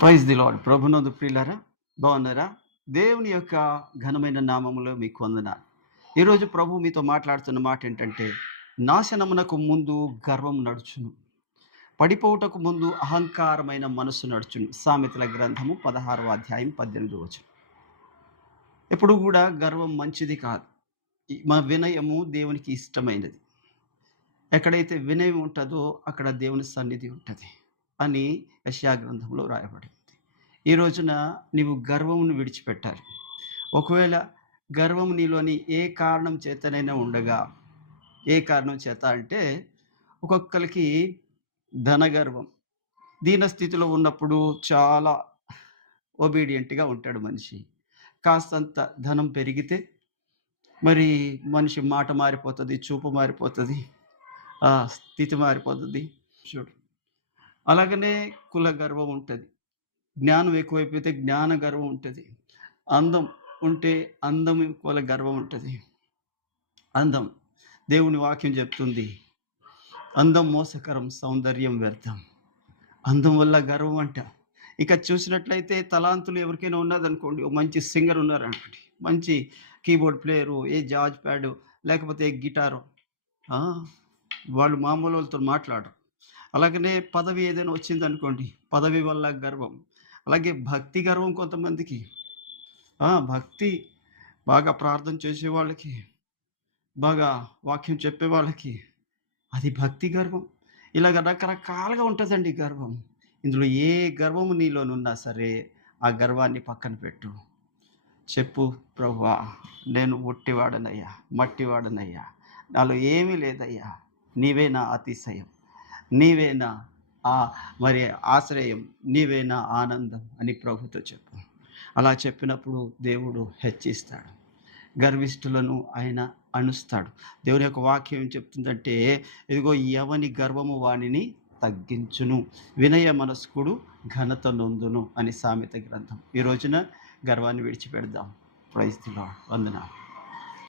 Praise the lord ప్రభునందు ప్రియులారా బాగున్నారా? దేవుని యొక్క ఘనమైన నామములో మీకు వందనాలు. ఈరోజు ప్రభు మీతో మాట్లాడుతున్న మాట ఏంటంటే నాశనమునకు ముందు గర్వం నడుచును. పడిపోవుటకు ముందు అహంకారమైన మనసు నడుచును. సామెతల గ్రంథము పదహారవ అధ్యాయం పద్దెనిమిది వచ్చు ఎప్పుడు కూడా గర్వం మంచిది కాదు. మా వినయము దేవునికి ఇష్టమైనది. ఎక్కడైతే వినయం ఉంటుందో అక్కడ దేవుని సన్నిధి ఉంటుంది. అని యశ్యా గ్రంథంలో రాయబడింది. ఈ రోజున నీవు గర్వమును విడిచిపెట్టాలి. ఒకవేళ గర్వం నీలోని ఏ కారణం చేతనైనా ఉండగా ఏ కారణం చేత అంటే ఒక్కొక్కరికి ధనగర్వం. దీన స్థితిలో ఉన్నప్పుడు చాలా ఒబీడియంట్గా ఉంటాడు మనిషి. కాస్తంత ధనం పెరిగితే మరి మనిషి మాట మారిపోతుంది చూపు మారిపోతుంది స్థితి మారిపోతుంది. చూడు. అలాగనే కుల గర్వం ఉంటుంది. జ్ఞానం ఎక్కువైపోతే జ్ఞాన గర్వం ఉంటుంది. అందం ఉంటే అందం కుల గర్వం ఉంటుంది. అందం. దేవుని వాక్యం చెప్తుంది. అందం మోసకరం సౌందర్యం వ్యర్థం. అందం వల్ల గర్వం అంట. ఇక చూసినట్లయితే తలాంతులు ఎవరికైనా ఉన్నదనుకోండి ఓ మంచి సింగర్ ఉన్నారనుకోండి. మంచి కీబోర్డ్ ప్లేయరు ఏ జాజ్ ప్యాడు లేకపోతే ఏ గిటారు వాళ్ళు మామూలు వాళ్ళతో మాట్లాడరు. అలాగనే పదవి ఏదైనా వచ్చింది అనుకోండి పదవి వల్ల గర్వం. అలాగే భక్తి గర్వం కొంతమందికి. భక్తి బాగా ప్రార్థన చేసే వాళ్ళకి బాగా వాక్యం చెప్పే వాళ్ళకి అది భక్తి గర్వం. ఇలాగ రకరకాలుగా ఉంటుందండి గర్వం. ఇందులో ఏ గర్వము నీలోనున్నా సరే ఆ గర్వాన్ని పక్కన పెట్టు. చెప్పు ప్రభువా నేను ఒట్టివాడనయ్యా మట్టివాడనయ్యా నాలో ఏమీ లేదయ్యా నీవే నా అతిశయం. నీవేనా ఆ మరి ఆశ్రయం నీవేనా ఆనందం అని ప్రభుతో చెప్పు. అలా చెప్పినప్పుడు దేవుడు హెచ్చిస్తాడు. గర్విష్ఠులను ఆయన అణుస్తాడు. దేవుని యొక్క వాక్యం ఏం చెప్తుందంటే ఇదిగో ఎవని గర్వము వానిని తగ్గించును వినయ మనస్కుడు ఘనత నొందును అని సామెత గ్రంథం. ఈ రోజున గర్వాన్ని విడిచిపెడదాం. ప్రైజ్ ది వందనాలు.